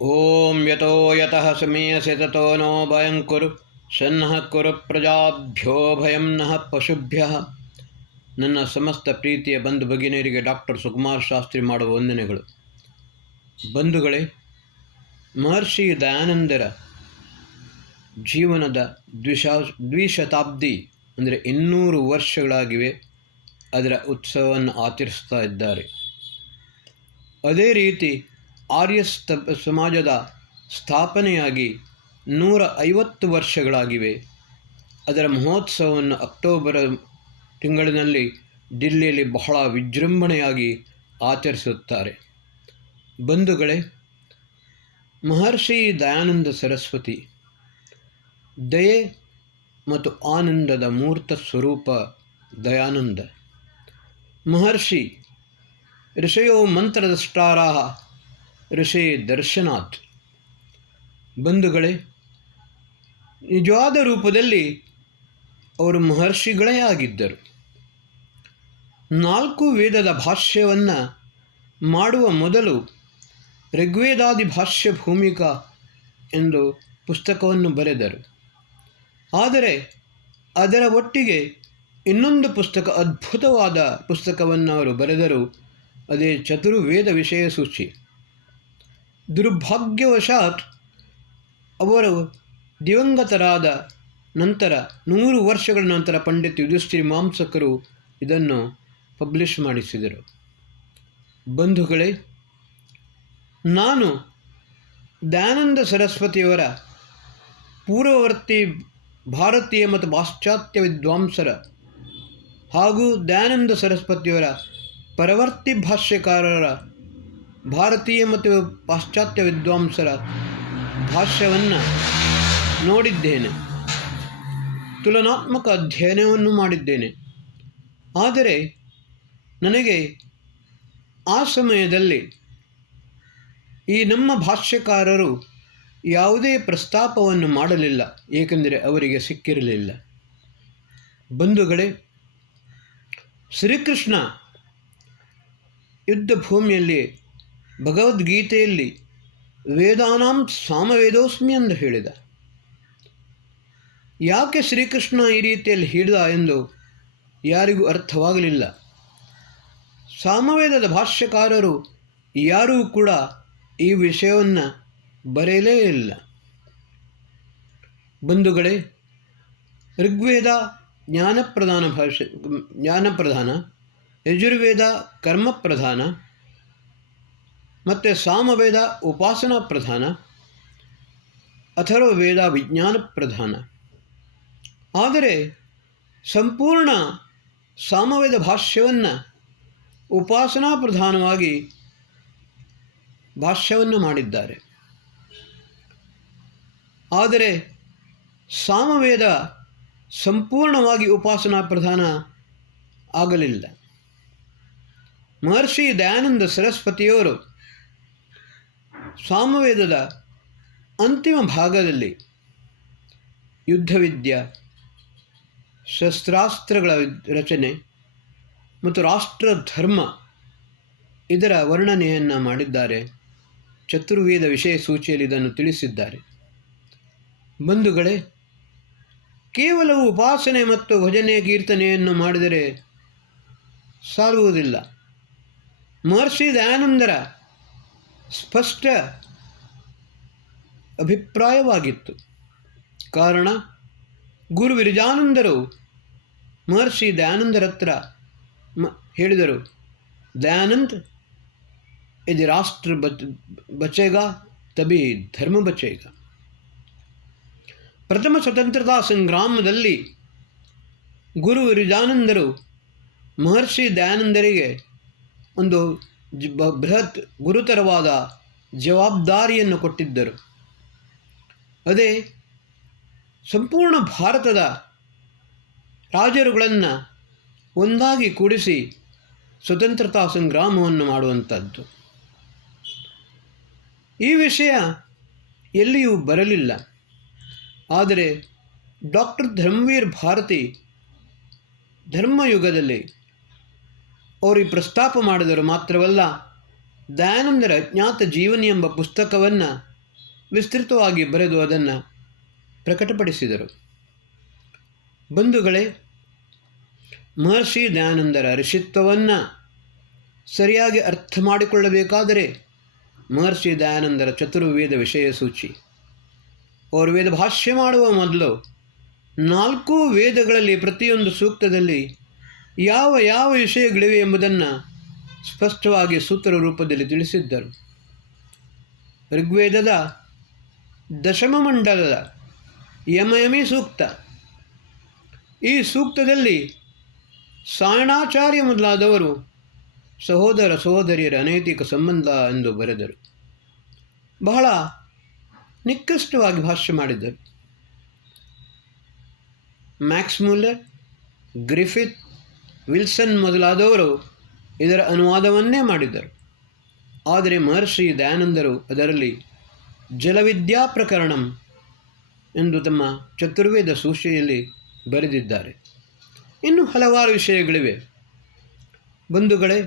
ಓಂ ಯತೋ ಯತಃ ಸಮೀಯಸೆ ತತೋ ನೋ ಭಯಂ ಕುರು ಸನ್ನಃ ಕುರು ಪ್ರಜಾಭ್ಯೋ ಭಯಂ ನಃ ಪಶುಭ್ಯಃ. ನನ್ನ ಸಮಸ್ತ ಪ್ರೀತಿಯ ಬಂಧು ಭಗಿನಿಯರಿಗೆ ಡಾಕ್ಟರ್ ಸುಕುಮಾರ್ ಶಾಸ್ತ್ರಿ ಮಾಡುವ ವಂದನೆಗಳು. ಬಂಧುಗಳೇ, ಮಹರ್ಷಿ ದಯಾನಂದರ ಜೀವನದ ದ್ವಿಶತಾಬ್ದಿ ಅಂದರೆ 200 ವರ್ಷಗಳಾಗಿವೆ. ಅದರ ಉತ್ಸವವನ್ನು ಆಚರಿಸ್ತಾ ಇದ್ದಾರೆ. ಅದೇ ರೀತಿ ಆರ್ಯ ಸಮಾಜದ ಸ್ಥಾಪನೆಯಾಗಿ 150 ವರ್ಷಗಳಾಗಿವೆ. ಅದರ ಮಹೋತ್ಸವವನ್ನು ಅಕ್ಟೋಬರ್ ತಿಂಗಳಿನಲ್ಲಿ ದಿಲ್ಲಿಯಲ್ಲಿ ಬಹಳ ವಿಜೃಂಭಣೆಯಾಗಿ ಆಚರಿಸುತ್ತಾರೆ. ಬಂಧುಗಳೇ, ಮಹರ್ಷಿ ದಯಾನಂದ ಸರಸ್ವತಿ ದಯೆ ಮತ್ತು ಆನಂದದ ಮೂರ್ತ ಸ್ವರೂಪ ದಯಾನಂದ. ಮಹರ್ಷಿ ಋಷಯೋ ಮಂತ್ರದಷ್ಟಾರಾಹ ಋಷಿ ದರ್ಶನಾತ್. ಬಂಧುಗಳೇ, ನಿಜವಾದ ರೂಪದಲ್ಲಿ ಅವರು ಮಹರ್ಷಿಗಳೇ ಆಗಿದ್ದರು. 4 ವೇದದ ಭಾಷ್ಯವನ್ನು ಮಾಡುವ ಮೊದಲು ಋಗ್ವೇದಾದಿ ಭಾಷ್ಯ ಭೂಮಿಕಾ ಎಂದು ಪುಸ್ತಕವನ್ನು ಬರೆದರು. ಆದರೆ ಅದರ ಒಟ್ಟಿಗೆ ಇನ್ನೊಂದು ಪುಸ್ತಕ, ಅದ್ಭುತವಾದ ಪುಸ್ತಕವನ್ನು ಅವರು ಬರೆದರು. ಅದೇ ಚತುರ್ವೇದ ವಿಷಯ ಸೂಚಿ. ದುರ್ಭಾಗ್ಯವಶಾತ್ ಅವರು ದಿವಂಗತರಾದ ನಂತರ 100 ವರ್ಷಗಳ ನಂತರ ಪಂಡಿತ್ ಯುಧಿಷ್ಠಿರ ಮಾಂಸಕರು ಇದನ್ನು ಪಬ್ಲಿಷ್ ಮಾಡಿಸಿದರು. ಬಂಧುಗಳೇ, ನಾನು ದಯಾನಂದ ಸರಸ್ವತಿಯವರ ಪೂರ್ವವರ್ತಿ ಭಾರತೀಯ ಮತ್ತು ಪಾಶ್ಚಾತ್ಯ ವಿದ್ವಾಂಸರ ಹಾಗೂ ದಯಾನಂದ ಸರಸ್ವತಿಯವರ ಪರವರ್ತಿ ಭಾಷ್ಯಕಾರರ ಭಾರತೀಯ ಮತ್ತು ಪಾಶ್ಚಾತ್ಯ ವಿದ್ವಾಂಸರ ಭಾಷ್ಯವನ್ನು ನೋಡಿದ್ದೇನೆ. ತುಲನಾತ್ಮಕ ಅಧ್ಯಯನವನ್ನು ಮಾಡಿದ್ದೇನೆ. ಆದರೆ ನನಗೆ ಆ ಸಮಯದಲ್ಲಿ ಈ ನಮ್ಮ ಭಾಷ್ಯಕಾರರು ಯಾವುದೇ ಪ್ರಸ್ತಾಪವನ್ನು ಮಾಡಲಿಲ್ಲ, ಏಕೆಂದರೆ ಅವರಿಗೆ ಸಿಕ್ಕಿರಲಿಲ್ಲ. ಬಂಧುಗಳೇ, ಶ್ರೀಕೃಷ್ಣ ಯುದ್ಧ ಭೂಮಿಯಲ್ಲಿ ಭಗವದ್ಗೀತೆಯಲ್ಲಿ ವೇದಾನಾಂ ಸಾಮವೇದೋಸ್ಮಿ ಎಂದು ಹೇಳಿದ. ಯಾಕೆ ಶ್ರೀಕೃಷ್ಣ ಈ ರೀತಿಯಲ್ಲಿ ಹೇಳಿದ ಎಂದು ಯಾರಿಗೂ ಅರ್ಥವಾಗಲಿಲ್ಲ. ಸಾಮವೇದದ ಭಾಷ್ಯಕಾರರು ಯಾರೂ ಕೂಡ ಈ ವಿಷಯವನ್ನು ಬರೆಯಲೇ ಇಲ್ಲ. ಬಂಧುಗಳೇ, ಋಗ್ವೇದ ಜ್ಞಾನಪ್ರಧಾನ, ಯಜುರ್ವೇದ ಕರ್ಮಪ್ರಧಾನ ಮತ್ತು ಸಾಮವೇದ ಉಪಾಸನಾ ಪ್ರಧಾನ, ಅಥರ್ವವೇದ ವಿಜ್ಞಾನ ಪ್ರಧಾನ. ಆದರೆ ಸಂಪೂರ್ಣ ಸಾಮವೇದ ಭಾಷ್ಯವನ್ನು ಉಪಾಸನಾ ಪ್ರಧಾನವಾಗಿ ಭಾಷ್ಯವನ್ನು ಮಾಡಿದ್ದಾರೆ. ಆದರೆ ಸಾಮವೇದ ಸಂಪೂರ್ಣವಾಗಿ ಉಪಾಸನಾ ಪ್ರಧಾನ ಆಗಲಿಲ್ಲ. ಮಹರ್ಷಿ ದಯಾನಂದ ಸರಸ್ವತಿಯವರು ಸಾಮವೇದದ ಅಂತಿಮ ಭಾಗದಲ್ಲಿ ಯುದ್ಧವಿದ್ಯೆ, ಶಸ್ತ್ರಾಸ್ತ್ರಗಳ ರಚನೆ ಮತ್ತು ರಾಷ್ಟ್ರ ಧರ್ಮ ಇದರ ವರ್ಣನೆಯನ್ನು ಮಾಡಿದ್ದಾರೆ. ಚತುರ್ವೇದ ವಿಷಯ ಸೂಚಿಯಲ್ಲಿ ಇದನ್ನು ತಿಳಿಸಿದ್ದಾರೆ. ಬಂಧುಗಳೇ, ಕೇವಲ ಉಪಾಸನೆ ಮತ್ತು ಭಜನೆ ಕೀರ್ತನೆಯನ್ನು ಮಾಡಿದರೆ ಸಾಲುವುದಿಲ್ಲ. ಮಹರ್ಷಿ ದಯಾನಂದರ ಸ್ಪಷ್ಟ ಅಭಿಪ್ರಾಯವಾಗಿತ್ತು. ಕಾರಣ, ಗುರು ವಿರಜಾನಂದರು ಮಹರ್ಷಿ ದಯಾನಂದರ ಹತ್ರ ಹೇಳಿದರು, ದಯಾನಂದ್, ಯದಿ ರಾಷ್ಟ್ರ ಬಚೇಗಾ ತಭಿ ಧರ್ಮ ಬಚೇಗಾ. ಪ್ರಥಮ ಸ್ವತಂತ್ರತಾ ಸಂಗ್ರಾಮದಲ್ಲಿ ಗುರು ವಿರಜಾನಂದರು ಮಹರ್ಷಿ ದಯಾನಂದರಿಗೆ ಒಂದು ಬೃಹತ್ ಗುರುತರವಾದ ಜವಾಬ್ದಾರಿಯನ್ನು ಕೊಟ್ಟಿದ್ದರು. ಅದೇ ಸಂಪೂರ್ಣ ಭಾರತದ ರಾಜರುಗಳನ್ನು ಒಂದಾಗಿ ಕೂಡಿಸಿ ಸ್ವತಂತ್ರತಾ ಸಂಗ್ರಾಮವನ್ನು ಮಾಡುವಂಥದ್ದು. ಈ ವಿಷಯ ಎಲ್ಲಿಯೂ ಬರಲಿಲ್ಲ. ಆದರೆ ಡಾಕ್ಟರ್ ಧರ್ಮವೀರ್ ಭಾರತಿ ಧರ್ಮಯುಗದಲ್ಲಿ ಅವರು ಪ್ರಸ್ತಾಪ ಮಾಡಿದರು. ಮಾತ್ರವಲ್ಲ, ದಯಾನಂದರ ಅಜ್ಞಾತ ಜೀವನಿ ಎಂಬ ಪುಸ್ತಕವನ್ನು ವಿಸ್ತೃತವಾಗಿ ಬರೆದು ಅದನ್ನು ಪ್ರಕಟಪಡಿಸಿದರು. ಬಂಧುಗಳೇ, ಮಹರ್ಷಿ ದಯಾನಂದರ ಋಷಿತ್ವವನ್ನು ಸರಿಯಾಗಿ ಅರ್ಥ ಮಾಡಿಕೊಳ್ಳಬೇಕಾದರೆ ಮಹರ್ಷಿ ದಯಾನಂದರ ಚತುರ್ವೇದ ವಿಷಯ ಸೂಚಿ, ಅವರು ವೇದ ಭಾಷ್ಯ ಮಾಡುವ ಮೊದಲು 4 ವೇದಗಳಲ್ಲಿ ಪ್ರತಿಯೊಂದು ಸೂಕ್ತದಲ್ಲಿ ಯಾವ ಯಾವ ವಿಷಯಗಳಿವೆ ಎಂಬುದನ್ನು ಸ್ಪಷ್ಟವಾಗಿ ಸೂತ್ರ ರೂಪದಲ್ಲಿ ತಿಳಿಸಿದ್ದರು. ಋಗ್ವೇದದ ದಶಮ ಮಂಡಲದ ಯಮಯಮಿ ಸೂಕ್ತ, ಈ ಸೂಕ್ತದಲ್ಲಿ ಸಾಯಣಾಚಾರ್ಯ ಮೊದಲಾದವರು ಸಹೋದರ ಸಹೋದರಿಯರ ಅನೈತಿಕ ಸಂಬಂಧ ಎಂದು ಬರೆದರು. ಬಹಳ ನಿಕೃಷ್ಟವಾಗಿ ಭಾಷ್ಯ ಮಾಡಿದ್ದರು. ಮ್ಯಾಕ್ಸ್ ಮುಲ್ಲರ್, ಗ್ರಿಫಿತ್, ವಿಲ್ಸನ್ ಮೊದಲಾದವರು ಇದರ ಅನುವಾದವನ್ನೇ ಮಾಡಿದ್ದರು. ಆದರೆ ಮಹರ್ಷಿ ದಯಾನಂದರು ಅದರಲ್ಲಿ ಜಲವಿದ್ಯಾ ಪ್ರಕರಣಂ ಎಂದು ತಮ್ಮ ಚತುರ್ವೇದ ಸೂಚಿಯಲ್ಲಿ ಬರೆದಿದ್ದಾರೆ. ಇನ್ನು ಹಲವಾರು ವಿಷಯಗಳಿವೆ. ಬಂಧುಗಳೇ,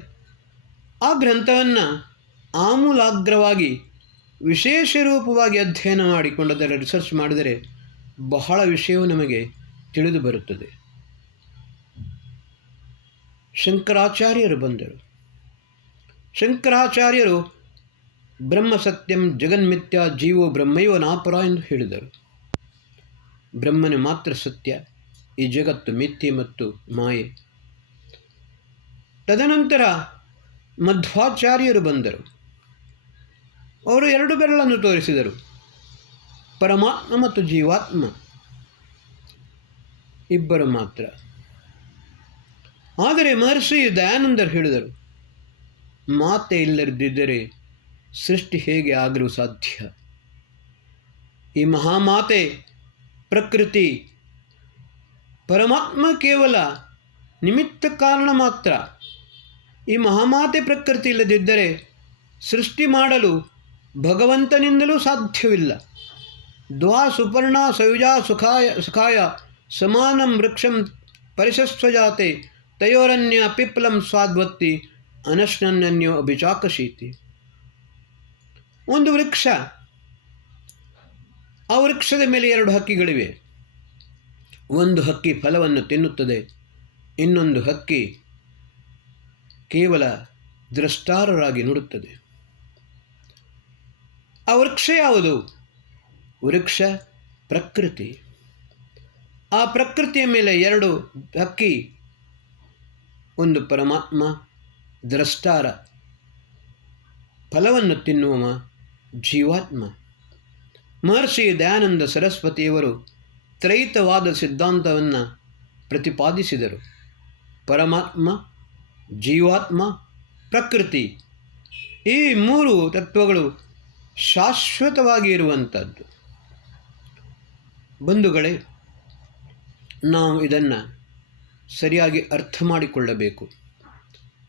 ಆ ಗ್ರಂಥವನ್ನು ಆಮೂಲಾಗ್ರವಾಗಿ ವಿಶೇಷ ರೂಪವಾಗಿ ಅಧ್ಯಯನ ಮಾಡಿಕೊಂಡದರ ರಿಸರ್ಚ್ ಮಾಡಿದರೆ ಬಹಳ ವಿಷಯವು ನಮಗೆ ತಿಳಿದು ಬರುತ್ತದೆ. ಶಂಕರಾಚಾರ್ಯರು ಬಂದರು. ಶಂಕರಾಚಾರ್ಯರು ಬ್ರಹ್ಮ ಸತ್ಯಂ ಜಗನ್ಮಿಥ್ಯ ಜೀವೋ ಬ್ರಹ್ಮೈವ ನಾಪರ ಎಂದು ಹೇಳಿದರು. ಬ್ರಹ್ಮನೇ ಮಾತ್ರ ಸತ್ಯ, ಈ ಜಗತ್ತು ಮಿಥ್ಯೆ ಮತ್ತು ಮಾಯೆ. ತದನಂತರ ಮಧ್ವಾಚಾರ್ಯರು ಬಂದರು. ಅವರು 2 ಬೆರಳನ್ನು ತೋರಿಸಿದರು, ಪರಮಾತ್ಮ ಮತ್ತು ಜೀವಾತ್ಮ ಇಬ್ಬರು ಮಾತ್ರ. ಆದರೆ ಮಹರ್ಷಿ ದಯಾನಂದರು ಹೇಳಿದರು, ಮಾತೆ ಇಲ್ಲದಿದ್ದರೆ ಸೃಷ್ಟಿ ಹೇಗೆ ಆಗಲು ಸಾಧ್ಯ? ಈ ಮಹಾಮಾತೆ ಪ್ರಕೃತಿ, ಪರಮಾತ್ಮ ಕೇವಲ ನಿಮಿತ್ತ ಕಾರಣ ಮಾತ್ರ. ಈ ಮಹಾಮಾತೆ ಪ್ರಕೃತಿ ಇಲ್ಲದಿದ್ದರೆ ಸೃಷ್ಟಿ ಮಾಡಲು ಭಗವಂತನಿಂದಲೂ ಸಾಧ್ಯವಿಲ್ಲ. ದ್ವಾ ಸುಪರ್ಣ ಸಯುಜಾ ಸುಖಾಯ ಸಮಾನಂ ವೃಕ್ಷಂ ಪರಿಶಸ್ವಜಾತೆ ತಯೋರನ್ಯ ಪಿಪ್ಪಲಂ ಸ್ವಾದ್ವತ್ತಿ ಅನಶ್ನನ್ಯೋ ಅಭಿಚಾಕಶೀತಿ. ಒಂದು ವೃಕ್ಷ, ಆ ವೃಕ್ಷದ ಮೇಲೆ 2 ಹಕ್ಕಿಗಳಿವೆ. ಒಂದು ಹಕ್ಕಿ ಫಲವನ್ನು ತಿನ್ನುತ್ತದೆ, ಇನ್ನೊಂದು ಹಕ್ಕಿ ಕೇವಲ ದ್ರಷ್ಟಾರರಾಗಿ ನೋಡುತ್ತದೆ. ಆ ವೃಕ್ಷ ಯಾವುದು? ವೃಕ್ಷ ಪ್ರಕೃತಿ. ಆ ಪ್ರಕೃತಿಯ ಮೇಲೆ 2 ಹಕ್ಕಿ, ಒಂದು ಪರಮಾತ್ಮ ದ್ರಷ್ಟಾರ, ಫಲವನ್ನು ತಿನ್ನುವ ಜೀವಾತ್ಮ. ಮಹರ್ಷಿ ದಯಾನಂದ ಸರಸ್ವತಿಯವರು ತ್ರೈತವಾದ ಸಿದ್ಧಾಂತವನ್ನು ಪ್ರತಿಪಾದಿಸಿದರು. ಪರಮಾತ್ಮ, ಜೀವಾತ್ಮ, ಪ್ರಕೃತಿ, ಈ 3 ತತ್ವಗಳು ಶಾಶ್ವತವಾಗಿ ಇರುವಂಥದ್ದು. ಬಂಧುಗಳೇ, ನಾವು ಇದನ್ನು ಸರಿಯಾಗಿ ಅರ್ಥ ಮಾಡಿಕೊಳ್ಳಬೇಕು.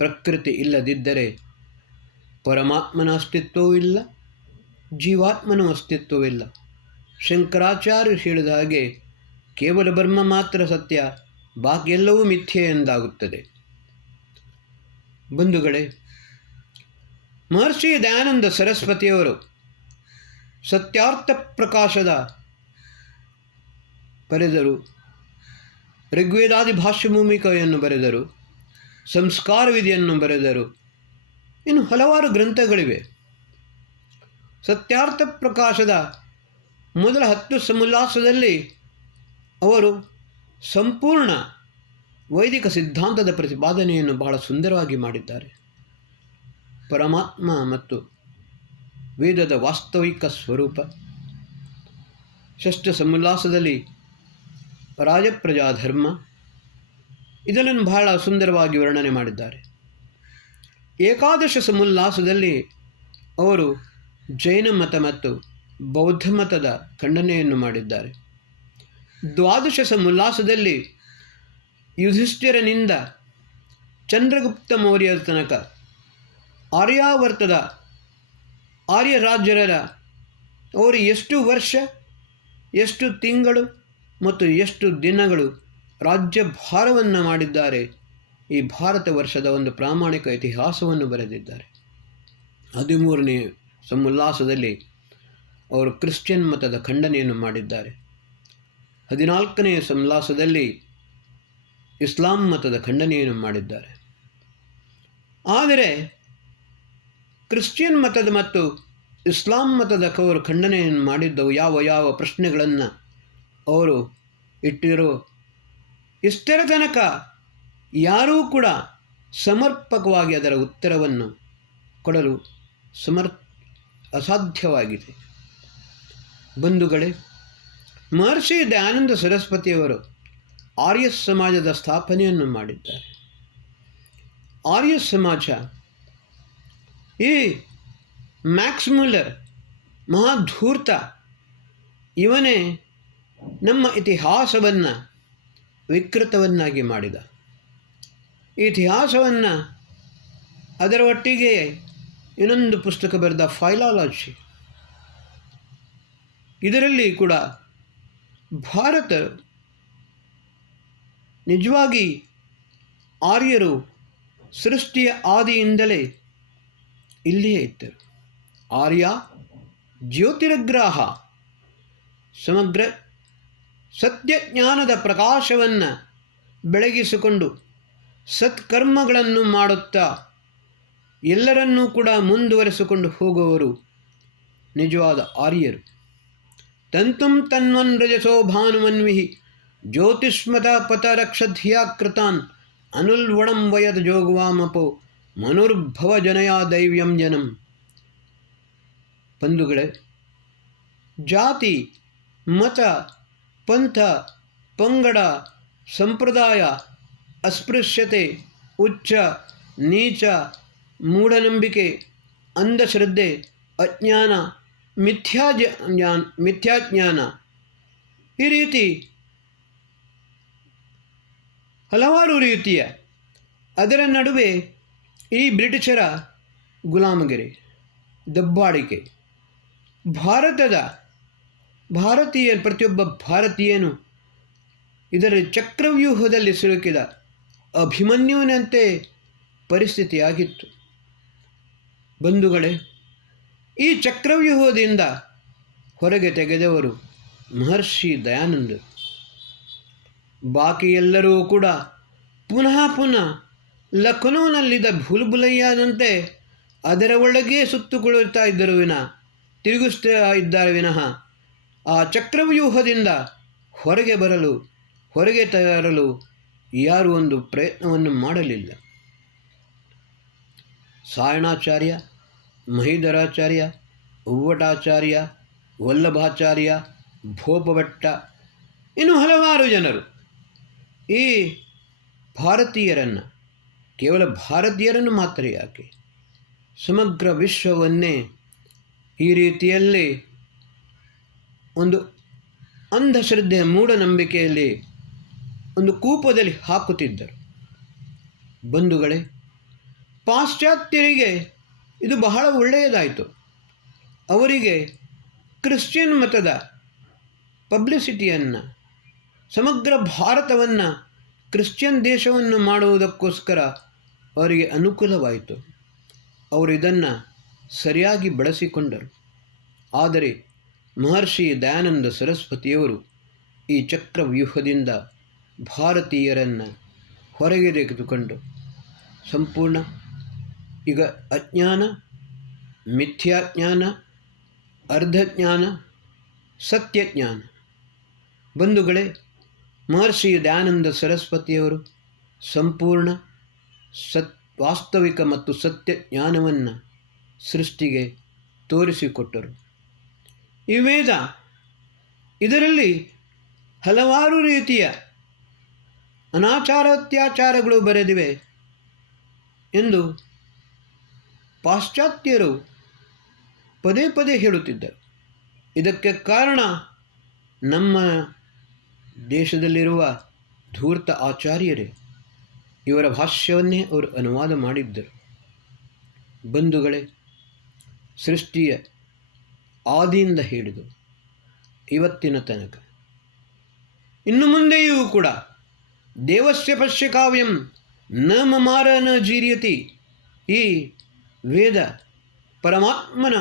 ಪ್ರಕೃತಿ ಇಲ್ಲದಿದ್ದರೆ ಪರಮಾತ್ಮನ ಅಸ್ತಿತ್ವವೂ ಇಲ್ಲ, ಜೀವಾತ್ಮನ ಅಸ್ತಿತ್ವವಿಲ್ಲ. ಶಂಕರಾಚಾರ್ಯರು ಹೇಳಿದ ಹಾಗೆ ಕೇವಲ ಬ್ರಹ್ಮ ಮಾತ್ರ ಸತ್ಯ, ಬಾಕಿ ಎಲ್ಲವೂ ಮಿಥ್ಯೆ ಎಂದಾಗುತ್ತದೆ. ಬಂಧುಗಳೇ, ಮಹರ್ಷಿ ದಯಾನಂದ ಸರಸ್ವತಿಯವರು ಸತ್ಯಾರ್ಥ ಪ್ರಕಾಶದ ಬರೆದರು, ಋಗ್ವೇದಾದಿ ಭಾಷ್ಯ ಭೂಮಿಕೆಯನ್ನು ಬರೆದರು, ಸಂಸ್ಕಾರ ವಿಧಿಯನ್ನು ಬರೆದರು. ಇನ್ನು ಹಲವಾರು ಗ್ರಂಥಗಳಿವೆ. ಸತ್ಯಾರ್ಥ ಪ್ರಕಾಶದ ಮೊದಲ 10 ಸಮುಲ್ಲಾಸದಲ್ಲಿ ಅವರು ಸಂಪೂರ್ಣ ವೈದಿಕ ಸಿದ್ಧಾಂತದ ಪ್ರತಿಪಾದನೆಯನ್ನು ಬಹಳ ಸುಂದರವಾಗಿ ಮಾಡಿದ್ದಾರೆ. ಪರಮಾತ್ಮ ಮತ್ತು ವೇದದ ವಾಸ್ತವಿಕ ಸ್ವರೂಪ. ಷಷ್ಠ ಸಮುಲ್ಲಾಸದಲ್ಲಿ ರಾಜಪ್ರಜಾಧರ್ಮ, ಇದನ್ನು ಬಹಳ ಸುಂದರವಾಗಿ ವರ್ಣನೆ ಮಾಡಿದ್ದಾರೆ. ಏಕಾದಶ ಸಮುಲ್ಲಾಸದಲ್ಲಿ ಅವರು ಜೈನ ಮತ ಮತ್ತು ಬೌದ್ಧ ಮತದ ಖಂಡನೆಯನ್ನು ಮಾಡಿದ್ದಾರೆ. ದ್ವಾದಶ ಸಮುಲ್ಲಾಸದಲ್ಲಿ ಯುಧಿಷ್ಠಿರನಿಂದ ಚಂದ್ರಗುಪ್ತ ಮೌರ್ಯರ ತನಕ ಆರ್ಯಾವರ್ತದ ಆರ್ಯರಾಜ್ಯರ ಅವರು ಎಷ್ಟು ವರ್ಷ, ಎಷ್ಟು ತಿಂಗಳು ಮತ್ತು ಎಷ್ಟು ದಿನಗಳು ರಾಜ್ಯಭಾರವನ್ನು ಮಾಡಿದ್ದಾರೆ, ಈ ಭಾರತ ವರ್ಷದ ಒಂದು ಪ್ರಾಮಾಣಿಕ ಇತಿಹಾಸವನ್ನು ಬರೆದಿದ್ದಾರೆ. 13ನೇ ಸಮೋಲ್ಲಾಸದಲ್ಲಿ ಅವರು ಕ್ರಿಶ್ಚಿಯನ್ ಮತದ ಖಂಡನೆಯನ್ನು ಮಾಡಿದ್ದಾರೆ. 14ನೇ ಸಮೋಲ್ಲಾಸದಲ್ಲಿ ಇಸ್ಲಾಂ ಮತದ ಖಂಡನೆಯನ್ನು ಮಾಡಿದ್ದಾರೆ. ಆದರೆ ಕ್ರಿಶ್ಚಿಯನ್ ಮತದ ಮತ್ತು ಇಸ್ಲಾಂ ಮತದ ಅವರು ಖಂಡನೆಯನ್ನು ಮಾಡಿದ್ದವು ಯಾವ ಯಾವ ಪ್ರಶ್ನೆಗಳನ್ನು ಅವರು ಇಟ್ಟಿರೋ ಇಷ್ಟರ ತನಕ ಯಾರೂ ಕೂಡ ಸಮರ್ಪಕವಾಗಿ ಅದರ ಉತ್ತರವನ್ನು ಕೊಡಲು ಅಸಾಧ್ಯವಾಗಿದೆ. ಬಂಧುಗಳೇ, ಮಹರ್ಷಿ ದಯಾನಂದ ಸರಸ್ವತಿಯವರು ಆರ್ಯ ಸಮಾಜದ ಸ್ಥಾಪನೆಯನ್ನು ಮಾಡಿದ್ದಾರೆ. ಆರ್ಯ ಸಮಾಜ ಈ ಮ್ಯಾಕ್ಸ್ ಮುಲ್ಲರ್ ಮಹಾಧೂರ್ತ ಇವನೇ ನಮ್ಮ ಇತಿಹಾಸವನ್ನು ವಿಕೃತವನ್ನಾಗಿ ಮಾಡಿದ. ಇತಿಹಾಸವನ್ನು ಅದರ ಒಟ್ಟಿಗೆ ಇನ್ನೊಂದು ಪುಸ್ತಕ ಬರೆದ ಫೈಲಾಲಜಿ, ಇದರಲ್ಲಿ ಕೂಡ ಭಾರತ ನಿಜವಾಗಿ ಆರ್ಯರು ಸೃಷ್ಟಿಯ ಆದಿಯಿಂದಲೇ ಇಲ್ಲಿಯೇ ಇದ್ದರು. ಆರ್ಯ ಜ್ಯೋತಿರ್ಗ್ರಾಹ ಸಮಗ್ರ ಸತ್ಯಜ್ಞಾನದ ಪ್ರಕಾಶವನ್ನು ಬೆಳಗಿಸಿಕೊಂಡು ಸತ್ಕರ್ಮಗಳನ್ನು ಮಾಡುತ್ತಾ ಎಲ್ಲರನ್ನೂ ಕೂಡ ಮುಂದುವರೆಸಿಕೊಂಡು ಹೋಗುವವರು ನಿಜವಾದ ಆರ್ಯರು. ತಂತುಂ ತನ್ವನ್ ರಜಸೋ ಭಾನುಮನ್ವಿಹಿ ಜ್ಯೋತಿಷ್ಮತ ಪತರಕ್ಷಧ್ಯ ಕೃತಾನ್ ಅನುಲ್ವಣಂ ವಯದ್ ಜೋಗವಾಮಪೋ ಮನುರ್ಭವ ಜನಯ ದೈವ್ಯಂ ಜನಂ. ಬಂಧುಗಳೇ, ಜಾತಿ, ಮತ, ಪಂಥ, ಪಂಗಡ, ಸಂಪ್ರದಾಯ, ಅಸ್ಪೃಶ್ಯತೆ, ಉಚ್ಚ ನೀಚ, ಮೂಢನಂಬಿಕೆ, ಅಂಧಶ್ರದ್ಧೆ, ಅಜ್ಞಾನ, ಮಿಥ್ಯಾಜ್ಞಾನ ಈ ರೀತಿ ಹಲವಾರು ರೀತಿಯ ಅದರ ನಡುವೆ ಈ ಬ್ರಿಟಿಷರ ಗುಲಾಮಗಿರಿ, ದಬ್ಬಾಳಿಕೆ, ಪ್ರತಿಯೊಬ್ಬ ಭಾರತೀಯನು ಇದರ ಚಕ್ರವ್ಯೂಹದಲ್ಲಿ ಸಿಲುಕಿದ ಅಭಿಮನ್ಯುವಿನಂತೆ ಪರಿಸ್ಥಿತಿಯಾಗಿತ್ತು. ಬಂಧುಗಳೇ, ಈ ಚಕ್ರವ್ಯೂಹದಿಂದ ಹೊರಗೆ ತೆಗೆದವರು ಮಹರ್ಷಿ ದಯಾನಂದರು. ಬಾಕಿ ಎಲ್ಲರೂ ಕೂಡ ಪುನಃ ಲಖನೌನಲ್ಲಿದ್ದ ಭುಲ್ಭುಲಯ್ಯನಂತೆ ಅದರ ಒಳಗೆ ಸುತ್ತುಕೊಳ್ಳುತ್ತಾ ಇದ್ದರು ತಿರುಗಿಸ್ತಾ ಇದ್ದಾರೆ ವಿನಃ ಆ ಚಕ್ರವ್ಯೂಹದಿಂದ ಹೊರಗೆ ತರಲು ಯಾರೂ ಒಂದು ಪ್ರಯತ್ನವನ್ನು ಮಾಡಲಿಲ್ಲ. ಸಾಯಣಾಚಾರ್ಯ, ಮಹಿಧರಾಚಾರ್ಯ, ಉವ್ವಟಾಚಾರ್ಯ, ವಲ್ಲಭಾಚಾರ್ಯ, ಭೋಪಭಟ್ಟ ಇನ್ನು ಹಲವಾರು ಜನರು ಈ ಭಾರತೀಯರನ್ನು, ಕೇವಲ ಭಾರತೀಯರನ್ನು ಮಾತ್ರ ಯಾಕೆ, ಸಮಗ್ರ ವಿಶ್ವವನ್ನೇ ಈ ರೀತಿಯಲ್ಲಿ ಒಂದು ಅಂಧಶ್ರದ್ಧೆಯ ಮೂಢನಂಬಿಕೆಯಲ್ಲಿ ಒಂದು ಕೂಪದಲ್ಲಿ ಹಾಕುತ್ತಿದ್ದರು. ಬಂಧುಗಳೇ, ಪಾಶ್ಚಾತ್ಯರಿಗೆ ಇದು ಬಹಳ ಒಳ್ಳೆಯದಾಯಿತು. ಅವರಿಗೆ ಕ್ರಿಶ್ಚಿಯನ್ ಮತದ ಪಬ್ಲಿಸಿಟಿಯನ್ನು, ಸಮಗ್ರ ಭಾರತವನ್ನು ಕ್ರಿಶ್ಚಿಯನ್ ದೇಶವನ್ನು ಮಾಡುವುದಕ್ಕೋಸ್ಕರ ಅವರಿಗೆ ಅನುಕೂಲವಾಯಿತು. ಅವರು ಇದನ್ನು ಸರಿಯಾಗಿ ಬಳಸಿಕೊಂಡರು. ಆದರೆ ಮಹರ್ಷಿ ದಯಾನಂದ ಸರಸ್ವತಿಯವರು ಈ ಚಕ್ರವ್ಯೂಹದಿಂದ ಭಾರತೀಯರನ್ನು ಹೊರಗೆ ತೆಗೆದುಕೊಂಡು ಸಂಪೂರ್ಣ ಈಗ ಅಜ್ಞಾನ, ಮಿಥ್ಯಾಜ್ಞಾನ, ಅರ್ಧಜ್ಞಾನ, ಸತ್ಯಜ್ಞಾನ. ಬಂಧುಗಳೇ, ಮಹರ್ಷಿ ದಯಾನಂದ ಸರಸ್ವತಿಯವರು ಸಂಪೂರ್ಣ ವಾಸ್ತವಿಕ ಮತ್ತು ಸತ್ಯ ಜ್ಞಾನವನ್ನು ಸೃಷ್ಟಿಗೆ ತೋರಿಸಿಕೊಟ್ಟರು. ಈ ವೇದ ಇದರಲ್ಲಿ ಹಲವಾರು ರೀತಿಯ ಅನಾಚಾರಾತ್ಯಾಚಾರಗಳು ಬರೆದಿವೆ ಎಂದು ಪಾಶ್ಚಾತ್ಯರು ಪದೇ ಪದೇ ಹೇಳುತ್ತಿದ್ದರು. ಇದಕ್ಕೆ ಕಾರಣ ನಮ್ಮ ದೇಶದಲ್ಲಿರುವ ಧೂರ್ತ ಆಚಾರ್ಯರೇ. ಇವರ ಭಾಷ್ಯವನ್ನೇ ಅವರು ಅನುವಾದ ಮಾಡಿದ್ದರು. ಬಂಧುಗಳೇ, ಸೃಷ್ಟಿಯ ಆದಿಯಿಂದ ಹಿಡಿದು ಇವತ್ತಿನ ತನಕ ಇನ್ನು ಮುಂದೆಯೂ ಕೂಡ ದೇವಸ್ಯ ಪಶ್ಯ ಕಾವ್ಯಂ ನ ಮಮಾರ ನ ಜೀರ್ಯತಿ, ಈ ವೇದ ಪರಮಾತ್ಮನ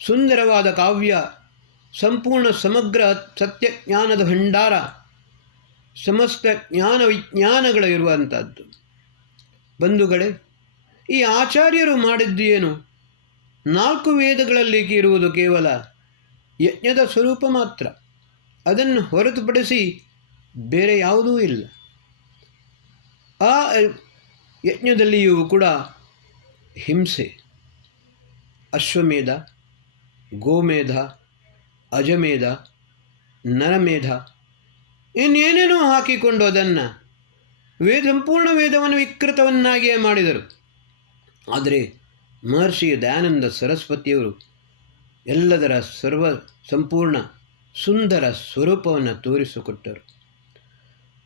ಸುಂದರವಾದ ಕಾವ್ಯ, ಸಂಪೂರ್ಣ ಸಮಗ್ರ ಸತ್ಯಜ್ಞಾನದ ಭಂಡಾರ, ಸಮಸ್ತ ಜ್ಞಾನ ವಿಜ್ಞಾನಗಳು ಇರುವಂಥದ್ದು. ಬಂಧುಗಳೇ, ಈ ಆಚಾರ್ಯರು ಮಾಡಿದ್ದು ಏನು? 4 ವೇದಗಳಲ್ಲಿ ಇರುವುದು ಕೇವಲ ಯಜ್ಞದ ಸ್ವರೂಪ ಮಾತ್ರ. ಅದನ್ನು ಹೊರತುಪಡಿಸಿ ಬೇರೆ ಯಾವುದೂ ಇಲ್ಲ. ಆ ಯಜ್ಞದಲ್ಲಿಯೂ ಕೂಡ ಹಿಂಸೆ, ಅಶ್ವಮೇಧ, ಗೋಮೇಧ, ಅಜಮೇಧ, ನರಮೇಧ ಇನ್ನೇನೇನೋ ಹಾಕಿಕೊಂಡು ಅದನ್ನು ಸಂಪೂರ್ಣ ವೇದವನ್ನು ವಿಕೃತವನ್ನಾಗಿಯೇ ಮಾಡಿದರು. ಆದರೆ ಮಹರ್ಷಿ ದಯಾನಂದ ಸರಸ್ವತಿಯವರು ಎಲ್ಲದರ ಸಂಪೂರ್ಣ ಸುಂದರ ಸ್ವರೂಪವನ್ನು ತೋರಿಸಿಕೊಟ್ಟರು.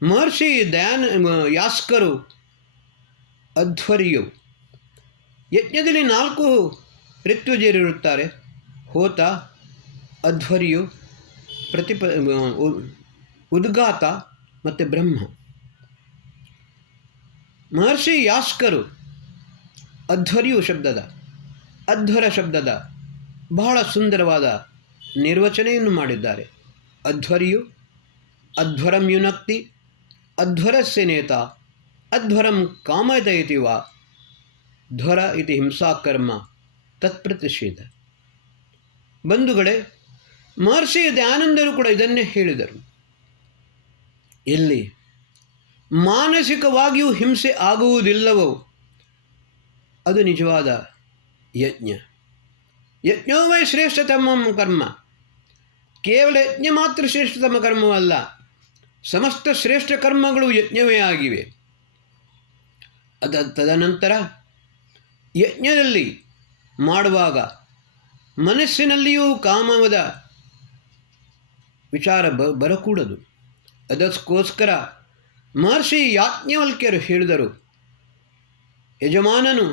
ಮಹರ್ಷಿ ಯಾಸ್ಕರು ಅಧ್ವರ್ಯು. ಯಜ್ಞದಲ್ಲಿ 4 ಋತ್ವಿಜರಿರುತ್ತಾರೆ: ಹೋತ, ಅಧ್ವರ್ಯು, ಉದ್ಗಾತ ಮತ್ತು ಬ್ರಹ್ಮ. ಮಹರ್ಷಿ ಯಾಸ್ಕರು ಅಧ್ವರ್ಯು ಅಧ್ವರ ಶಬ್ದದ ಬಹಳ ಸುಂದರವಾದ ನಿರ್ವಚನೆಯನ್ನು ಮಾಡಿದ್ದಾರೆ. ಅಧ್ವರ್ಯು ಅಧ್ವರಂ ಯುನಕ್ತಿ ಅಧ್ವರಸ್ಯ ನೇತ ಅಧ್ವರಂ ಕಾಮಯತಿ ವಾ ಧ್ವರ ಇತಿ ಹಿಂಸಾಕರ್ಮ ತತ್ಪ್ರತಿಷೇಧ. ಬಂಧುಗಳೇ, ಮಹರ್ಷಿ ದಯಾನಂದರು ಕೂಡ ಇದನ್ನೇ ಹೇಳಿದರು. ಎಲ್ಲಿ ಮಾನಸಿಕವಾಗಿಯೂ ಹಿಂಸೆ ಆಗುವುದಿಲ್ಲವೋ ಅದು ನಿಜವಾದ ಯಜ್ಞ. ಯಜ್ಞವೇ ಶ್ರೇಷ್ಠತಮ ಕರ್ಮ. ಕೇವಲ ಯಜ್ಞ ಮಾತ್ರ ಶ್ರೇಷ್ಠತಮ ಕರ್ಮವಲ್ಲ, ಸಮಸ್ತ ಶ್ರೇಷ್ಠ ಕರ್ಮಗಳು ಯಜ್ಞವೇ ಆಗಿವೆ. ತದನಂತರ ಯಜ್ಞದಲ್ಲಿ ಮಾಡುವಾಗ ಮನಸ್ಸಿನಲ್ಲಿಯೂ ಕಾಮದ ವಿಚಾರ ಬರಕೂಡದು. ಅದಕ್ಕೋಸ್ಕರ ಮಹರ್ಷಿ ಯಾಜ್ಞವಲ್ಕ್ಯರು ಹೇಳಿದರು, ಯಜಮಾನನು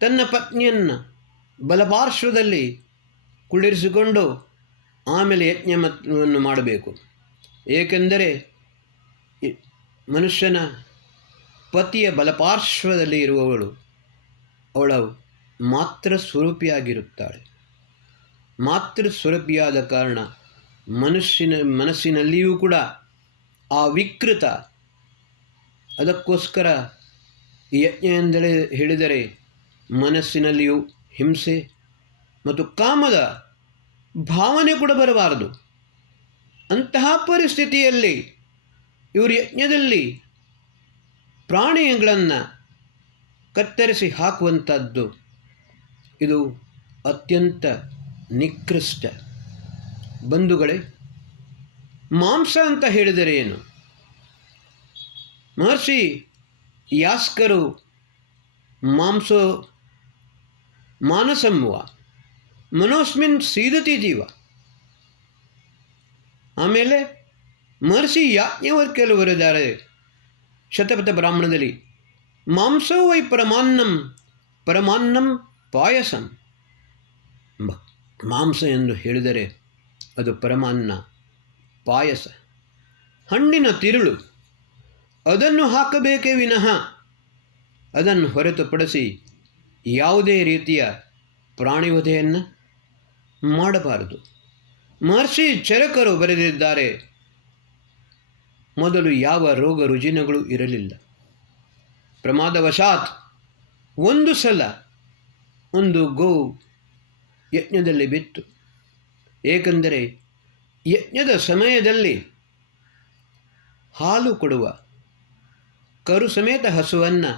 ತನ್ನ ಪತ್ನಿಯನ್ನು ಬಲಪಾರ್ಶ್ವದಲ್ಲಿ ಕುಳ್ಳಿರಿಸಿಕೊಂಡು ಆಮೇಲೆ ಯಜ್ಞವನ್ನು ಮಾಡಬೇಕು. ಏಕೆಂದರೆ ಮನುಷ್ಯನ ಪತಿಯ ಬಲಪಾರ್ಶ್ವದಲ್ಲಿ ಇರುವವಳು ಅವಳ ಮಾತೃ ಸ್ವರೂಪಿಯಾಗಿರುತ್ತಾಳೆ. ಮಾತೃ ಸ್ವರೂಪಿಯಾದ ಕಾರಣ ಮನಸ್ಸಿನಲ್ಲಿಯೂ ಕೂಡ ಆ ವಿಕೃತ. ಅದಕ್ಕೋಸ್ಕರ ಯಜ್ಞ ಎಂದರೆ ಹೇಳಿದರೆ ಮನಸ್ಸಿನಲ್ಲಿಯೂ ಹಿಂಸೆ ಮತ್ತು ಕಾಮದ ಭಾವನೆ ಕೂಡ ಬರಬಾರದು. ಅಂತಹ ಪರಿಸ್ಥಿತಿಯಲ್ಲಿ ಇವರು ಯಜ್ಞದಲ್ಲಿ ಪ್ರಾಣಿಗಳನ್ನು ಕತ್ತರಿಸಿ ಹಾಕುವಂಥದ್ದು ಇದು ಅತ್ಯಂತ ನಿಕೃಷ್ಟ. ಬಂಧುಗಳೇ, ಮಾಂಸ ಅಂತ ಹೇಳಿದರೆ ಏನು? ಮಹರ್ಷಿ ಯಾಸ್ಕರು ಮಾನಸಂವ ಮನೋಸ್ಮಿನ್ ಸೀದತಿ ಜೀವ. ಆಮೇಲೆ ಮಹರ್ಷಿ ಯಾಜ್ಞವಲ್ಕ್ಯರು ಬರೆದಿದ್ದಾರೆ ಶತಪಥ ಬ್ರಾಹ್ಮಣದಲ್ಲಿ, ಮಾಂಸೋ ವೈ ಪರಮಾನ್ನಂ ಪಾಯಸಂ. ಮಾಂಸ ಎಂದು ಹೇಳಿದರೆ ಅದು ಪರಮಾನ್ನ, ಪಾಯಸ, ಹಣ್ಣಿನ ತಿರುಳು. ಅದನ್ನು ಹಾಕಬೇಕೇ ವಿನಃ ಅದನ್ನು ಹೊರತುಪಡಿಸಿ ಯಾವುದೇ ರೀತಿಯ ಪ್ರಾಣಿವಧೆಯನ್ನು ಮಾಡಬಾರದು. ಮಹರ್ಷಿ ಚರಕರು ಬರೆದಿದ್ದಾರೆ, ಮೊದಲು ಯಾವ ರೋಗ ರುಜಿನಗಳು ಇರಲಿಲ್ಲ. ಪ್ರಮಾದವಶಾತ್ ಒಂದು ಸಲ ಒಂದು ಗೋ ಯಜ್ಞದಲ್ಲಿ ಬಿತ್ತು. ಏಕೆಂದರೆ ಯಜ್ಞದ ಸಮಯದಲ್ಲಿ ಹಾಲು ಕೊಡುವ ಕರು ಸಮೇತ ಹಸುವನ್ನು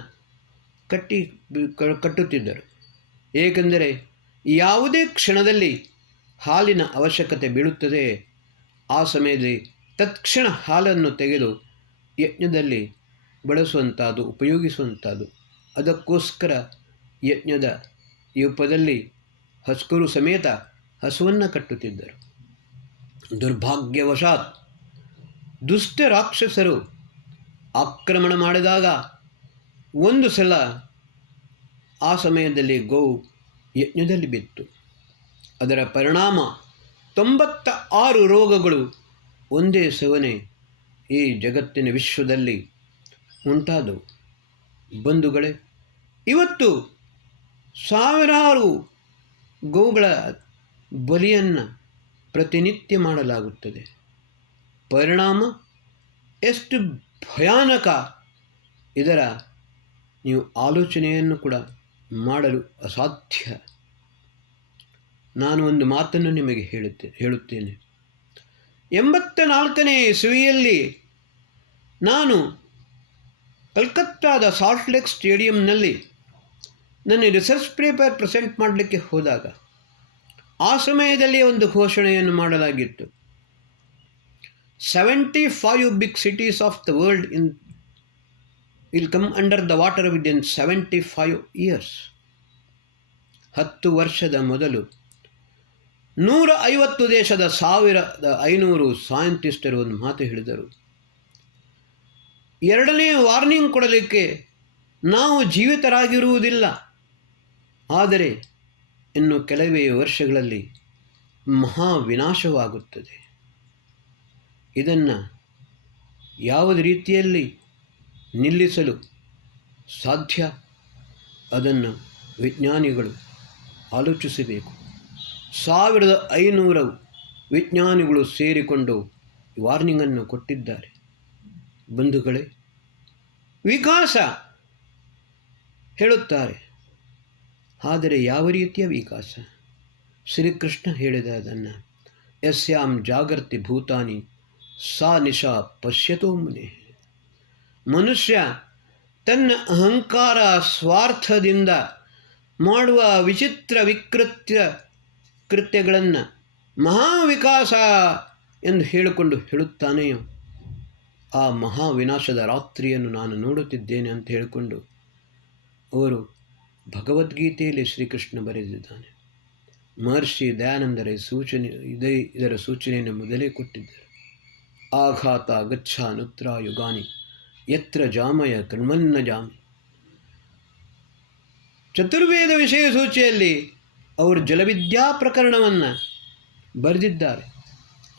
ಕಟ್ಟುತ್ತಿದ್ದರು. ಏಕೆಂದರೆ ಯಾವುದೇ ಕ್ಷಣದಲ್ಲಿ ಹಾಲಿನ ಅವಶ್ಯಕತೆ ಬೀಳುತ್ತದೆ. ಆ ಸಮಯದಲ್ಲಿ ತತ್ಕ್ಷಣ ಹಾಲನ್ನು ತೆಗೆದು ಯಜ್ಞದಲ್ಲಿ ಬಳಸುವಂಥದ್ದು, ಉಪಯೋಗಿಸುವಂಥದ್ದು. ಅದಕ್ಕೋಸ್ಕರ ಯಜ್ಞದ ರೂಪದಲ್ಲಿ ಕರು ಸಮೇತ ಹಸುವನ್ನು ಕಟ್ಟುತ್ತಿದ್ದರು. ದುರ್ಭಾಗ್ಯವಶಾತ್ ದುಷ್ಟ ರಾಕ್ಷಸರು ಆಕ್ರಮಣ ಮಾಡಿದಾಗ ಒಂದು ಸಲ ಆ ಸಮಯದಲ್ಲಿ ಗೋವು ಯಜ್ಞದಲ್ಲಿ ಬಿತ್ತು. ಅದರ ಪರಿಣಾಮ 96 ರೋಗಗಳು ಒಂದೇ ಸವನೆ ಈ ಜಗತ್ತಿನ ವಿಶ್ವದಲ್ಲಿ ಉಂಟಾದವು. ಬಂಧುಗಳೇ, ಇವತ್ತು ಸಾವಿರಾರು ಗೋವುಗಳ ಬಲಿಯನ್ನು ಪ್ರತಿನಿತ್ಯ ಮಾಡಲಾಗುತ್ತದೆ. ಪರಿಣಾಮ ಎಷ್ಟು ಭಯಾನಕ, ಇದರ ನೀವು ಆಲೋಚನೆಯನ್ನು ಕೂಡ ಮಾಡಲು ಅಸಾಧ್ಯ. ನಾನು ಒಂದು ಮಾತನ್ನು ನಿಮಗೆ ಹೇಳುತ್ತೇನೆ. 84ನೇ ಇಸವಿಯಲ್ಲಿ ನಾನು ಕಲ್ಕತ್ತಾದ ಸಾಲ್ಟ್ ಲೇಕ್ ಸ್ಟೇಡಿಯಂನಲ್ಲಿ ನನ್ನ ರಿಸರ್ಚ್ ಪೇಪರ್ ಪ್ರೆಸೆಂಟ್ ಮಾಡಲಿಕ್ಕೆ ಹೋದಾಗ ಆ ಸಮಯದಲ್ಲಿ ಒಂದು ಘೋಷಣೆಯನ್ನು ಮಾಡಲಾಗಿತ್ತು. 75 big cities of the world will come under the water within 75 years. 10 ವರ್ಷದ ಮೊದಲು 150 ದೇಶದ 1500 ಸೈಂಟಿಸ್ಟರು ಒಂದು ಮಾತು ಹೇಳಿದರು. ಎರಡನೇ ವಾರ್ನಿಂಗ್ ಕೊಡಲಿಕ್ಕೆ ನಾವು ಜೀವಿತರಾಗಿರುವುದಿಲ್ಲ, ಆದರೆ ಇನ್ನು ಕೆಲವೇ ವರ್ಷಗಳಲ್ಲಿ ಮಹಾವಿನಾಶವಾಗುತ್ತದೆ. ಇದನ್ನು ಯಾವುದೇ ರೀತಿಯಲ್ಲಿ ನಿಲ್ಲಿಸಲು ಸಾಧ್ಯ, ಅದನ್ನು ವಿಜ್ಞಾನಿಗಳು ಆಲೋಚಿಸಬೇಕು. 1500 ವಿಜ್ಞಾನಿಗಳು ಸೇರಿಕೊಂಡು ವಾರ್ನಿಂಗನ್ನು ಕೊಟ್ಟಿದ್ದಾರೆ. ಬಂಧುಗಳೇ, ವಿಕಾಸ ಹೇಳುತ್ತಾರೆ, ಆದರೆ ಯಾವ ರೀತಿಯ ವಿಕಾಸ? ಶ್ರೀಕೃಷ್ಣ ಹೇಳಿದ ಅದನ್ನು, ಯಸ್ಯಾಂ ಜಾಗರ್ತಿ ಭೂತಾನಿ ಸಾ ನಿಶಾ ಪಶ್ಯತೋ ಮುನೆ. ಮನುಷ್ಯ ತನ್ನ ಅಹಂಕಾರ ಸ್ವಾರ್ಥದಿಂದ ಮಾಡುವ ವಿಚಿತ್ರ ಕೃತ್ಯಗಳನ್ನು ಮಹಾವಿಕಾಸ ಎಂದು ಹೇಳಿಕೊಂಡು ಹೇಳುತ್ತಾನೆಯೋ, ಆ ಮಹಾವಿನಾಶದ ರಾತ್ರಿಯನ್ನು ನಾನು ನೋಡುತ್ತಿದ್ದೇನೆ ಅಂತ ಹೇಳಿಕೊಂಡು ಅವರು ಭಗವದ್ಗೀತೆಯಲ್ಲಿ ಶ್ರೀಕೃಷ್ಣ ಬರೆದಿದ್ದಾನೆ. ಮಹರ್ಷಿ ದಯಾನಂದರ ಇದರ ಸೂಚನೆಯನ್ನು ಮೊದಲೇ ಕೊಟ್ಟಿದ್ದರು. ಆಘಾತ ಗಚ್ಛಾನುತ್ರ ಯುಗಾನಿ ಯತ್ರ ಜಾಮಯ ಕರ್ಮನ್ನ ಜಾಮಿ. ಚತುರ್ವೇದ ವಿಷಯ ಸೂಚಿಯಲ್ಲಿ ಅವರು ಜಲವಿದ್ಯಾ ಪ್ರಕರಣವನ್ನು ಬರೆದಿದ್ದಾರೆ.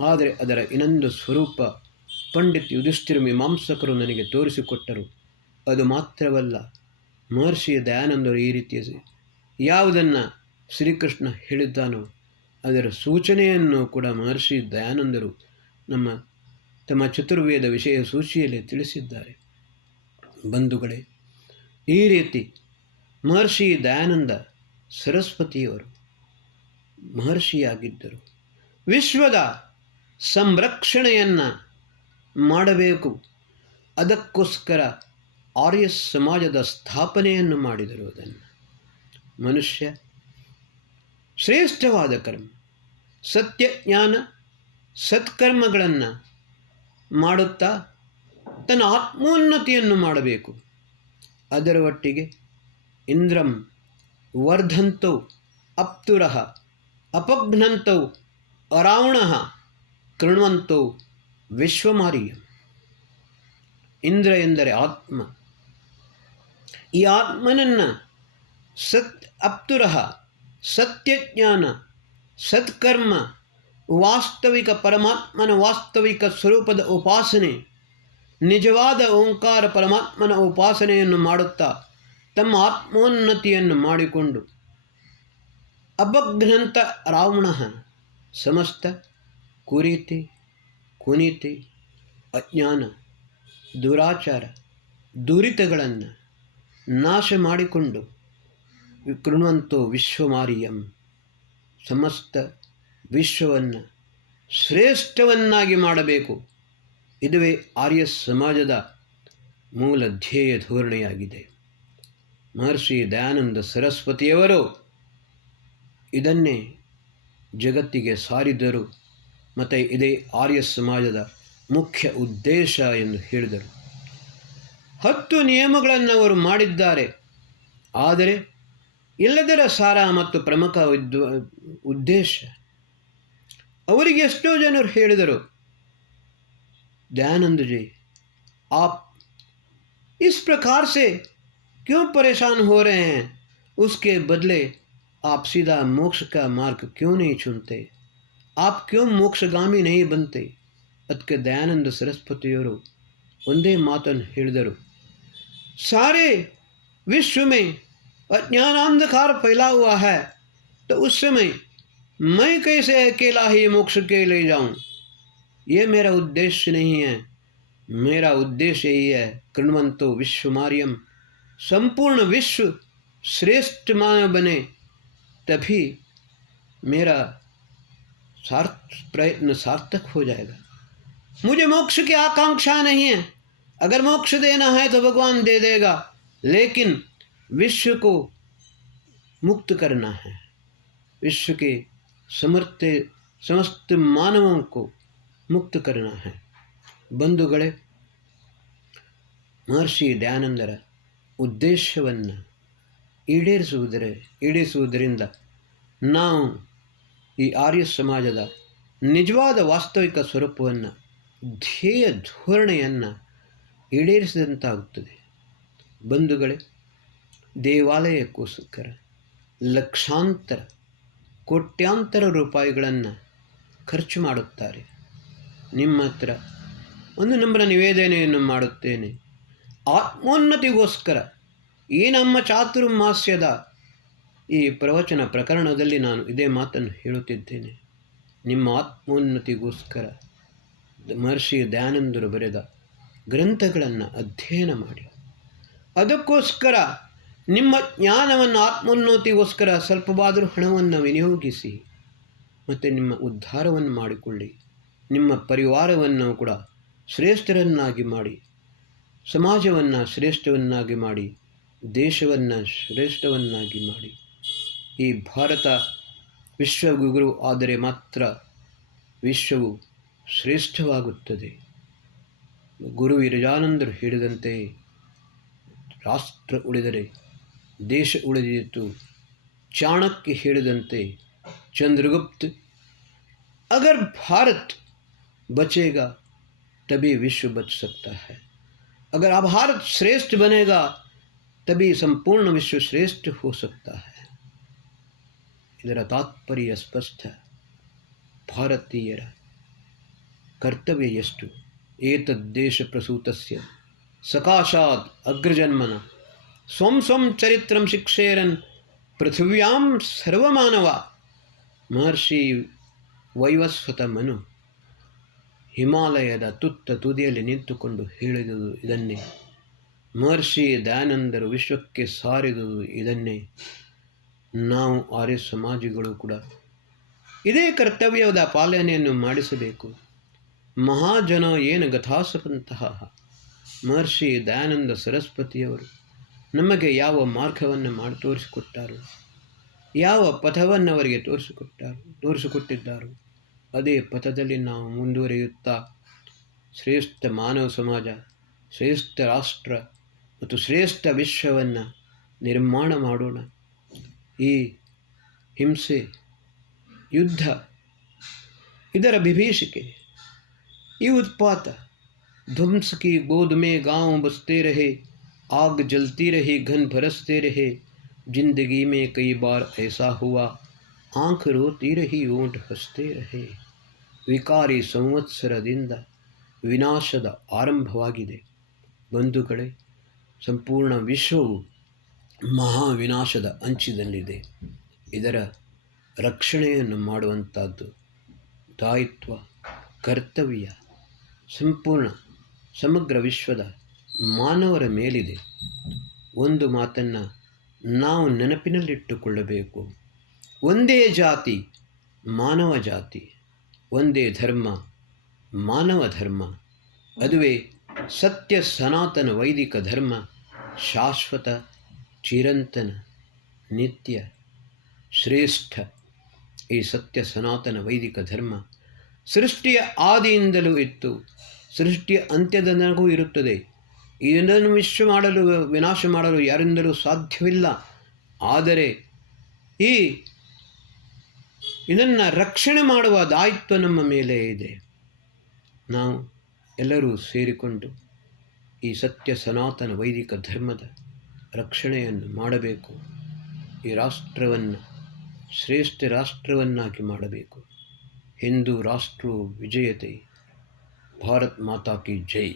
ಆದರೆ ಅದರ ಇನ್ನೊಂದು ಸ್ವರೂಪ ಪಂಡಿತ್ ಯುಧಿಷ್ಠಿರ ಮೀಮಾಂಸಕರು ನನಗೆ ತೋರಿಸಿಕೊಟ್ಟರು. ಅದು ಮಾತ್ರವಲ್ಲ, ಮಹರ್ಷಿ ದಯಾನಂದರು ಈ ರೀತಿಯ ಯಾವುದನ್ನು ಶ್ರೀಕೃಷ್ಣ ಹೇಳಿದ್ದಾನೋ ಅದರ ಸೂಚನೆಯನ್ನು ಕೂಡ ಮಹರ್ಷಿ ದಯಾನಂದರು ತಮ್ಮ ಚತುರ್ವೇದ ವಿಷಯ ಸೂಚಿಯಲ್ಲಿ ತಿಳಿಸಿದ್ದಾರೆ. ಬಂಧುಗಳೇ, ಈ ರೀತಿ ಮಹರ್ಷಿ ದಯಾನಂದ ಸರಸ್ವತಿಯವರು ಮಹರ್ಷಿಯಾಗಿದ್ದರು. ವಿಶ್ವದ ಸಂರಕ್ಷಣೆಯನ್ನು ಮಾಡಬೇಕು, ಅದಕ್ಕೋಸ್ಕರ ಆರ್ಯ ಸಮಾಜದ ಸ್ಥಾಪನೆಯನ್ನು ಮಾಡಿದರು. ಅದನ್ನು ಮನುಷ್ಯ ಶ್ರೇಷ್ಠವಾದ ಕರ್ಮ, ಸತ್ಯಜ್ಞಾನ ಸತ್ಕರ್ಮಗಳನ್ನು ಮಾಡುತ್ತಾ ತನ್ನ ಆತ್ಮೋನ್ನತಿಯನ್ನು ಮಾಡಬೇಕು. ಅದರ ಒಟ್ಟಿಗೆ ಇಂದ್ರಂ ವರ್ಧಂತೌ ಅಪ್ತುರಃ ಅಪಘ್ನಂತೌ ಅರಾವಣಃ ಕೃಣ್ವಂತೌ ವಿಶ್ವಮಾರಿಯಂ. ಇಂದ್ರ ಎಂದರೆ ಆತ್ಮ. ಈ ಆತ್ಮನನ್ನು ಅಪ್ತುರಃ ಸತ್ಯಜ್ಞಾನ ಸತ್ಕರ್ಮ ವಾಸ್ತವಿಕ ಪರಮಾತ್ಮನ ವಾಸ್ತವಿಕ ಸ್ವರೂಪದ ಉಪಾಸನೆ, ನಿಜವಾದ ಓಂಕಾರ ಪರಮಾತ್ಮನ ಉಪಾಸನೆಯನ್ನು ಮಾಡುತ್ತಾ ತಮ್ಮ ಆತ್ಮೋನ್ನತಿಯನ್ನು ಮಾಡಿಕೊಂಡು ಅಪಘ್ನಂತ ರಾವಣ ಸಮಸ್ತ ಕುರೀತಿ ಕುನೀತಿ ಅಜ್ಞಾನ ದುರಾಚಾರ ದುರಿತಗಳನ್ನು ನಾಶ ಮಾಡಿಕೊಂಡು ಕೃಣ್ವಂತೋ ವಿಶ್ವಮಾರಿಯಂ, ಸಮಸ್ತ ವಿಶ್ವವನ್ನು ಶ್ರೇಷ್ಠವನ್ನಾಗಿ ಮಾಡಬೇಕು. ಇದುವೇ ಆರ್ಯ ಸಮಾಜದ ಮೂಲ ಧ್ಯೇಯ ಧೋರಣೆಯಾಗಿದೆ. ಮಹರ್ಷಿ ದಯಾನಂದ ಸರಸ್ವತಿಯವರು ಇದನ್ನೇ ಜಗತ್ತಿಗೆ ಸಾರಿದರು ಮತ್ತು ಇದೇ ಆರ್ಯ ಸಮಾಜದ ಮುಖ್ಯ ಉದ್ದೇಶ ಎಂದು ಹೇಳಿದರು. 10 ನಿಯಮಗಳನ್ನು ಅವರು ಮಾಡಿದ್ದಾರೆ. ಆದರೆ ಎಲ್ಲದರ ಸಾರ ಮತ್ತು ಪ್ರಮುಖ ಉದ್ದೇಶ ಅವರಿಗೆ ಎಷ್ಟೋ ಜನರು ಹೇಳಿದರು, दयानंद जी आप इस प्रकार से क्यों परेशान हो रहे हैं, उसके बदले आप सीधा मोक्ष का मार्ग क्यों नहीं चुनते, आप क्यों मोक्षगामी नहीं बनते. ಅದಕ್ಕೆ ದಯಾನಂದ ಸರಸ್ವತಿಯವರು ಒಂದೇ ಮಾತನ್ನು ಹೇಳಿದರು, सारे विश्व में अज्ञानांधकार फैला हुआ है, तो उस समय मैं कैसे अकेला ही मोक्ष के ले जाऊं? ये मेरा उद्देश्य नहीं है। मेरा उद्देश्य यही है, कृण्वंतो विश्वमार्यम, संपूर्ण विश्व श्रेष्ठ मानव बने, तभी मेरा प्रयत्न सार्थक हो जाएगा। मुझे मोक्ष की आकांक्षा नहीं है। अगर मोक्ष देना है तो भगवान दे देगा, लेकिन विश्व को मुक्त करना है, विश्व के समस्त मानवों को मुक्त करना है। ಬಂಧುಗಳೇ, ಮಹರ್ಷಿ ದಯಾನಂದರ ಉದ್ದೇಶವನ್ನು ಈಡೇರಿಸುವುದರಿಂದ ನಾವು ಈ ಆರ್ಯ ಸಮಾಜದ ನಿಜವಾದ ವಾಸ್ತವಿಕ ಸ್ವರೂಪವನ್ನು, ಧ್ಯೇಯ ಧೋರಣೆಯನ್ನು ಈಡೇರಿಸಿದಂತಾಗುತ್ತದೆ. ಬಂಧುಗಳೇ, ದೇವಾಲಯಕ್ಕೋಸ್ಕರ ಲಕ್ಷಾಂತರ ಕೋಟ್ಯಾಂತರ ರೂಪಾಯಿಗಳನ್ನು ಖರ್ಚು ಮಾಡುತ್ತಾರೆ. ನಿಮ್ಮ ಹತ್ರ ಒಂದು ನಮ್ರ ನಿವೇದನೆಯನ್ನು ಮಾಡುತ್ತೇನೆ. ಆತ್ಮೋನ್ನತಿಗೋಸ್ಕರ ಈ ನಮ್ಮ ಚಾತುರ್ಮಾಸ್ಯದ ಈ ಪ್ರವಚನ ಪ್ರಕರಣದಲ್ಲಿ ನಾನು ಇದೇ ಮಾತನ್ನು ಹೇಳುತ್ತಿದ್ದೇನೆ. ನಿಮ್ಮ ಆತ್ಮೋನ್ನತಿಗೋಸ್ಕರ ಮಹರ್ಷಿ ದಯಾನಂದರು ಬರೆದ ಗ್ರಂಥಗಳನ್ನು ಅಧ್ಯಯನ ಮಾಡಿ, ಅದಕ್ಕೋಸ್ಕರ ನಿಮ್ಮ ಜ್ಞಾನವನ್ನು ಆತ್ಮೋನ್ನತಿಗೋಸ್ಕರ ಸ್ವಲ್ಪವಾದರೂ ಹಣವನ್ನು ವಿನಿಯೋಗಿಸಿ, ಮತ್ತು ನಿಮ್ಮ ಉದ್ಧಾರವನ್ನು ಮಾಡಿಕೊಳ್ಳಿ. ನಿಮ್ಮ ಪರಿವಾರವನ್ನು ಕೂಡ ಶ್ರೇಷ್ಠರನ್ನಾಗಿ ಮಾಡಿ, ಸಮಾಜವನ್ನು ಶ್ರೇಷ್ಠವನ್ನಾಗಿ ಮಾಡಿ, ದೇಶವನ್ನು ಶ್ರೇಷ್ಠವನ್ನಾಗಿ ಮಾಡಿ. ಈ ಭಾರತ ವಿಶ್ವಗುರು ಆದರೆ ಮಾತ್ರ ವಿಶ್ವವು ಶ್ರೇಷ್ಠವಾಗುತ್ತದೆ. ಗುರು ವಿರಜಾನಂದರು ಹೇಳಿದಂತೆ, ರಾಷ್ಟ್ರ ಉಳಿದರೆ ದೇಶ ಉಳಿದಿತ್ತು. ಚಾಣಕ್ಯ ಹೇಳಿದಂತೆ, चंद्रगुप्त, अगर भारत बचेगा तभी विश्व बच सकता है. अगर भारत श्रेष्ठ बनेगा तभी संपूर्ण विश्व श्रेष्ठ हो सकता है. ಇದರ ತಾತ್ಪರ್ಯ ಸ್ಪಷ್ಟ. ಭಾರತೀಯರ ಕರ್ತವ್ಯ ಎಷ್ಟು? ಏತದ್ದೇಶ ಪ್ರಸೂತಸ್ಯ ಸಕಾಶಾತ್ ಅಗ್ರಜನ್ಮನ ಸ್ವಂ ಸ್ವಂ ಚರಿತ್ರಂ ಶಿಕ್ಷೇರನ್ ಪೃಥಿವ್ಯಾಂ ಸರ್ವಮಾನವ. ಮಹರ್ಷಿ ವೈವಸ್ವತ ಮನು ಹಿಮಾಲಯದ ತುತ್ತ ತುದಿಯಲ್ಲಿ ನಿಂತುಕೊಂಡು ಹೇಳಿದುದು ಇದನ್ನೇ. ಮಹರ್ಷಿ ದಯಾನಂದರು ವಿಶ್ವಕ್ಕೆ ಸಾರಿದುದು ಇದನ್ನೇ. ನಾವು ಆರ್ಯ ಸಮಾಜಿಗಳು ಕೂಡ ಇದೇ ಕರ್ತವ್ಯದ ಪಾಲನೆಯನ್ನು ಮಾಡಿಸಬೇಕು. ಮಹಾಜನ ಏನು ಗಥಾಸಪಂತಹ ಮಹರ್ಷಿ ದಯಾನಂದ ಸರಸ್ವತಿಯವರು ನಮಗೆ ಯಾವ ಮಾರ್ಗವನ್ನು ಮಾಡಿ ತೋರಿಸಿಕೊಟ್ಟಾರೋ, ಯಾವ ಪಥವನ್ನು ಅವರಿಗೆ ತೋರಿಸಿಕೊಟ್ಟಿದ್ದಾರೋ ಅದೇ ಪಥದಲ್ಲಿ ನಾವು ಮುಂದುವರಿಯುತ್ತಾ ಶ್ರೇಷ್ಠ ಮಾನವ ಸಮಾಜ, ಶ್ರೇಷ್ಠ ರಾಷ್ಟ್ರ ಮತ್ತು ಶ್ರೇಷ್ಠ ವಿಶ್ವವನ್ನು ನಿರ್ಮಾಣ ಮಾಡೋಣ. ಈ ಹಿಂಸೆ, ಯುದ್ಧ, ಇದರ ವಿಭೀಷಿಕೆ, ಈ उत्पात, ध्वंस की गोद में गांव बसते रहे, आग जलती रही, घन बरसते रहे. जिंदगी में कई बार ऐसा हुआ, आँख रोती रही, ओंठ हंसते रहे. ವಿಕಾರಿ ಸಂವತ್ಸರದಿಂದ ವಿನಾಶದ ಆರಂಭವಾಗಿದೆ. ಬಂಧುಗಳೇ, ಸಂಪೂರ್ಣ ವಿಶ್ವವು ಮಹಾವಿನಾಶದ ಅಂಚಿನಲ್ಲಿದೆ. ಇದರ ರಕ್ಷಣೆಯನ್ನು ಮಾಡುವಂಥದ್ದು ದಾಯಿತ್ವ, ಕರ್ತವ್ಯ ಸಮಗ್ರ ವಿಶ್ವದ ಮಾನವರ ಮೇಲಿದೆ. ಒಂದು ಮಾತನ್ನು ನಾವು ನೆನಪಿನಲ್ಲಿಟ್ಟುಕೊಳ್ಳಬೇಕು. ಒಂದೇ ಜಾತಿ ಮಾನವ ಜಾತಿ, ಒಂದೇ ಧರ್ಮ ಮಾನವ ಧರ್ಮ. ಅದುವೇ ಸತ್ಯ ಸನಾತನ ವೈದಿಕ ಧರ್ಮ. ಶಾಶ್ವತ, ಚಿರಂತನ, ನಿತ್ಯ, ಶ್ರೇಷ್ಠ ಈ ಸತ್ಯ ಸನಾತನ ವೈದಿಕ ಧರ್ಮ ಸೃಷ್ಟಿಯ ಆದಿಯಿಂದಲೂ ಇತ್ತು, ಸೃಷ್ಟಿಯ ಅಂತ್ಯದವರೆಗೂ ಇರುತ್ತದೆ. ಇದನ್ನು ವಿನಾಶ ಮಾಡಲು ಯಾರಿಂದಲೂ ಸಾಧ್ಯವಿಲ್ಲ. ಆದರೆ ಇದನ್ನು ರಕ್ಷಣೆ ಮಾಡುವ ದಾಯಿತ್ವ ನಮ್ಮ ಮೇಲೆ ಇದೆ. ನಾವು ಎಲ್ಲರೂ ಸೇರಿಕೊಂಡು ಈ ಸತ್ಯ ಸನಾತನ ವೈದಿಕ ಧರ್ಮದ ರಕ್ಷಣೆಯನ್ನು ಮಾಡಬೇಕು. ಈ ರಾಷ್ಟ್ರವನ್ನು ಶ್ರೇಷ್ಠ ರಾಷ್ಟ್ರವನ್ನಾಗಿ ಮಾಡಬೇಕು. ಹಿಂದೂ ರಾಷ್ಟ್ರ ವಿಜಯತೆ. ಭಾರತ್ ಮಾತಾ ಕಿ ಜೈ.